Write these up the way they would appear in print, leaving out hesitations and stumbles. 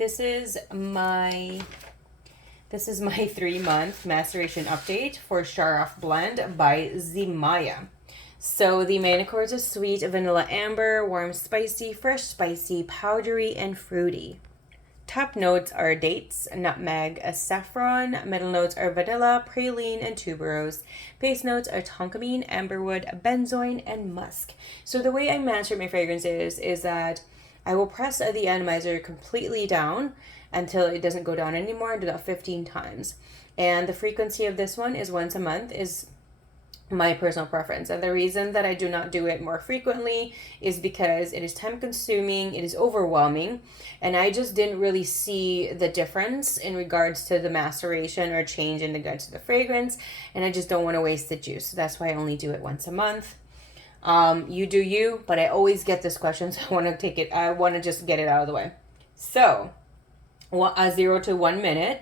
This is my 3-month maceration update for Sharaf blend by Zimaya. So the main accords are sweet, vanilla amber, warm spicy, fresh spicy, powdery, and fruity. Top notes are dates, nutmeg, saffron. Middle notes are vanilla, praline, and tuberose. Base notes are tonkamine, amberwood, benzoin, and musk. So the way I macerate my fragrances is that I will press the atomizer completely down until it doesn't go down anymore. I do that 15 times. And the frequency of this one is once a month, is my personal preference. And the reason that I do not do it more frequently is because it is time consuming, it is overwhelming, and I just didn't really see the difference in regards to the maceration or change in regards to the fragrance, and I just don't want to waste the juice. So that's why I only do it once a month. You do you, but I always get this question, so I want to just get it out of the way. So, 0 to 1 minute.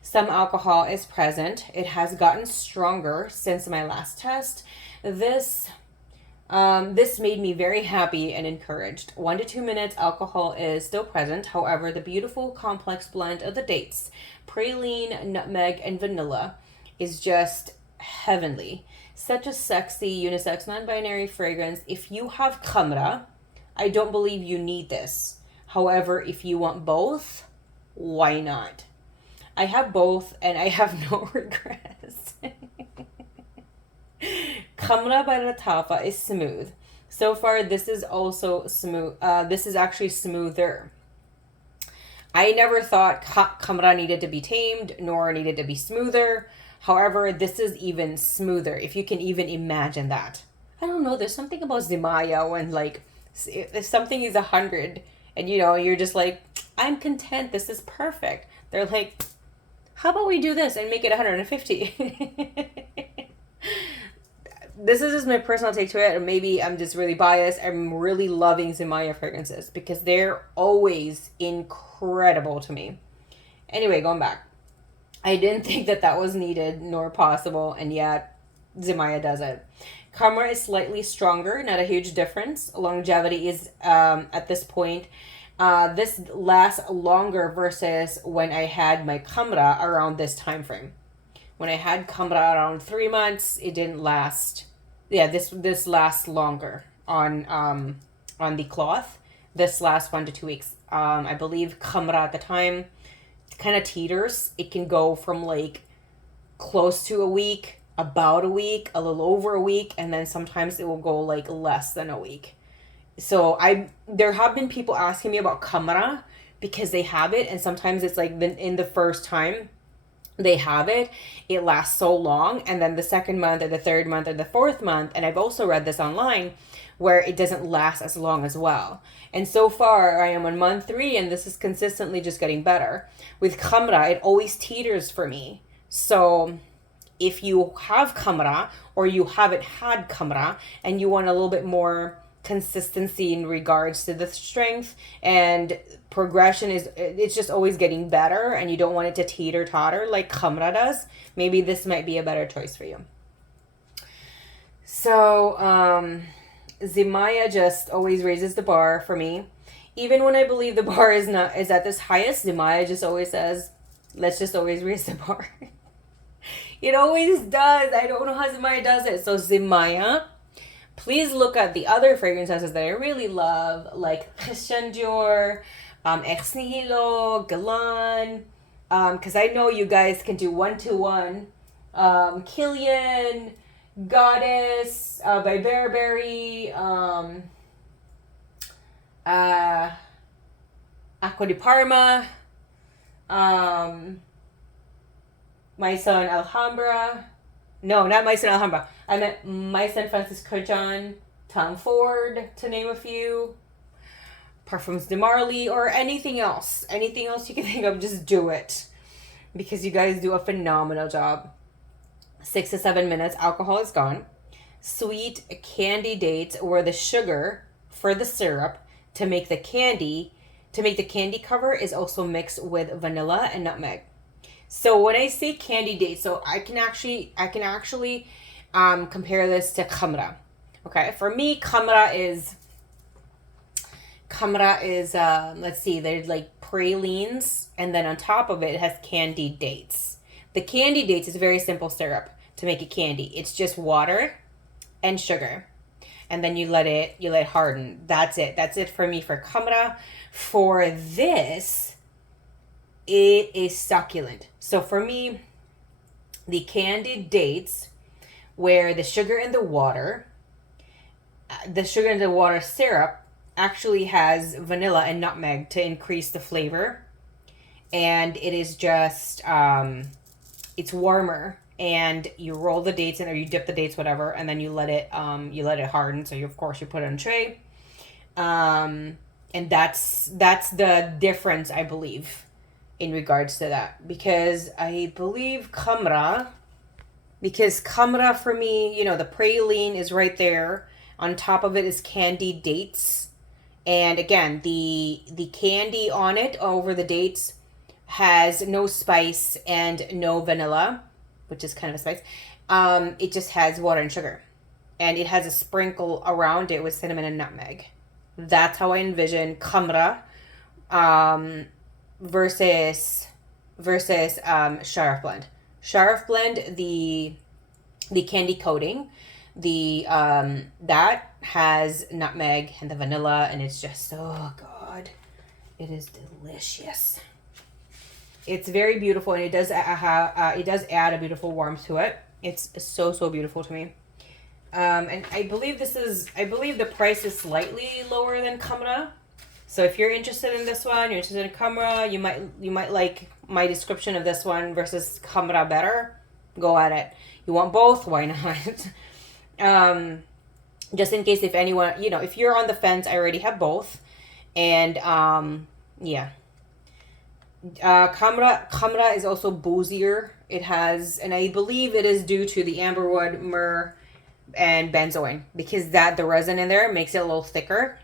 Some alcohol is present. It has gotten stronger since my last test. This made me very happy and encouraged. 1 to 2 minutes, alcohol is still present. However, the beautiful complex blend of the dates, praline, nutmeg, and vanilla is just heavenly. Such a sexy, unisex, non-binary fragrance. If you have khamrah, I don't believe you need this. However, if you want both, why not? I have both, and I have no regrets. Khamrah by Lattafa is smooth. So far, this is also smooth. This is actually smoother. I never thought khamrah needed to be tamed, nor needed to be smoother. However, this is even smoother, if you can even imagine that. I don't know, there's something about Zimaya when, like, if something is 100, and, you know, you're just like, I'm content, this is perfect. They're like, how about we do this and make it 150? This is just my personal take to it, or maybe I'm just really biased. I'm really loving Zimaya fragrances because they're always incredible to me. Anyway, going back. I didn't think that was needed nor possible, and yet Zimaya does it. Khamrah is slightly stronger, not a huge difference. Longevity is, at this point, this lasts longer versus when I had my khamrah around this time frame. When I had khamrah around 3 months, it didn't last. Yeah, this lasts longer on the cloth. This lasts 1 to 2 weeks. I believe khamrah at the time kind of teeters. It can go from like close to a week, about a week, a little over a week, and then sometimes it will go like less than a week. So there have been people asking me about khamrah because they have it, and sometimes it's like in the first time they have it, it lasts so long, and then the second month or the third month or the fourth month, and I've also read this online, where it doesn't last as long as well. And so far, I am on month 3, and this is consistently just getting better. With khamrah, it always teeters for me. So if you have khamrah, or you haven't had khamrah, and you want a little bit more consistency in regards to the strength and progression, it's just always getting better, and you don't want it to teeter-totter like khamrah does, maybe this might be a better choice for you. So, Zimaya just always raises the bar for me. Even when I believe the bar is at this highest, Zimaya just always says, let's just always raise the bar. It always does. I don't know how Zimaya does it. So Zimaya, please look at the other fragrance houses that I really love, like Christian Dior, Ex Nihilo, Galan, because I know you guys can do 1-to-1. Killian, Goddess, by Burberry, Acqua di Parma, My Son Alhambra. No, not My Son Alhambra. I meant My Son Francisco John, Tom Ford, to name a few. Parfums de Marly, or anything else. Anything else you can think of, just do it. Because you guys do a phenomenal job. 6 to 7 minutes, alcohol is gone. Sweet candy dates, or the sugar for the syrup to make the candy cover is also mixed with vanilla and nutmeg. So when I say candy dates, so I can actually compare this to khamrah. Okay, for me, khamrah khamrah is, let's see, there's like pralines, and then on top of it, it has candied dates. The candied dates is a very simple syrup to make it candy. It's just water and sugar, and then you let it harden. That's it. That's it for me for khamrah. For this, it is succulent. So for me, the candied dates, where the sugar and the water syrup actually has vanilla and nutmeg to increase the flavor, and it is just it's warmer, and you roll the dates in, or you dip the dates, whatever, and then you let it harden. So of course you put it on a tray, and that's the difference, I believe, in regards to that, because I believe khamrah for me, you know, the praline is right there. On top of it is candied dates. And again, the candy on it over the dates has no spice and no vanilla, which is kind of a spice. It just has water and sugar. And it has a sprinkle around it with cinnamon and nutmeg. That's how I envision khamrah versus Sharaf blend. Sharaf blend, the candy coating, that has nutmeg and the vanilla, and it's just, oh god, it is delicious. It's very beautiful, and it does add a beautiful warmth to it. It's so beautiful to me. And I believe the price is slightly lower than khamrah. So if you're interested in this one, you're interested in khamrah, you might like my description of this one versus khamrah better. Go at it. You want both? Why not? Just in case, if anyone, you know, if you're on the fence, I already have both. And yeah. Khamrah is also boozier. It has, and I believe it is due to the amberwood, myrrh, and benzoin, because the resin in there makes it a little thicker.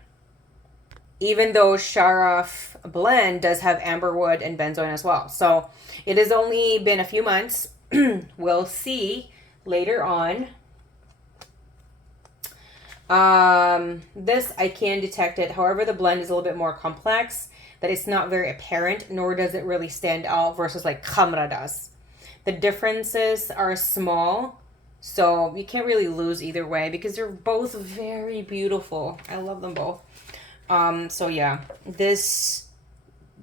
Even though Sharaf blend does have amberwood and benzoin as well. So it has only been a few months. We'll see later on. This, I can detect it. However, the blend is a little bit more complex, that it's not very apparent, nor does it really stand out versus like khamrah does. The differences are small, so you can't really lose either way, because they're both very beautiful. I love them both. So yeah, this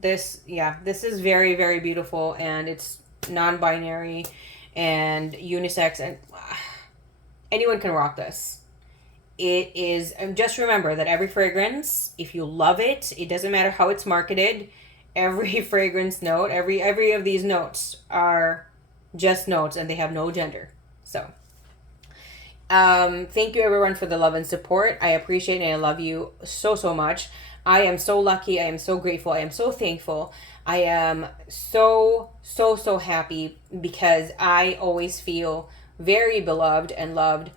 is very, very beautiful, and it's non-binary and unisex, and anyone can rock this. It is, and just remember that every fragrance, if you love it, it doesn't matter how it's marketed, every fragrance note, every of these notes are just notes, and they have no gender. So thank you everyone for the love and support. I appreciate and I love you so much. I am so lucky. I am so grateful. I am so thankful. I am so happy, because I always feel very beloved and loved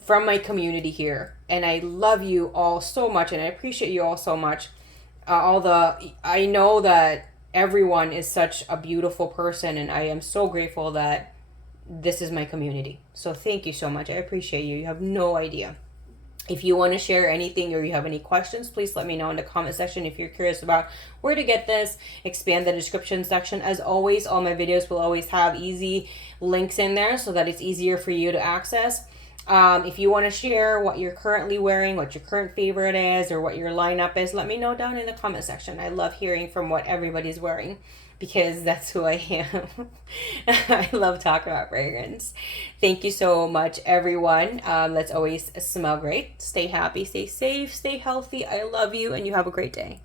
from my community here. And I love you all so much, and I appreciate you all so much. I know that everyone is such a beautiful person, and I am so grateful that this is my community. So thank you so much. I appreciate you. You have no idea. If you want to share anything, or you have any questions, please let me know in the comment section. If you're curious about where to get this, expand the description section. As always, all my videos will always have easy links in there, so that it's easier for you to access. If you want to share what you're currently wearing, what your current favorite is, or what your lineup is, let me know down in the comment section. I love hearing from what everybody's wearing, because that's who I am. I love talking about fragrance. Thank you so much, everyone. Let's always smell great. Stay happy, stay safe, stay healthy. I love you, and you have a great day.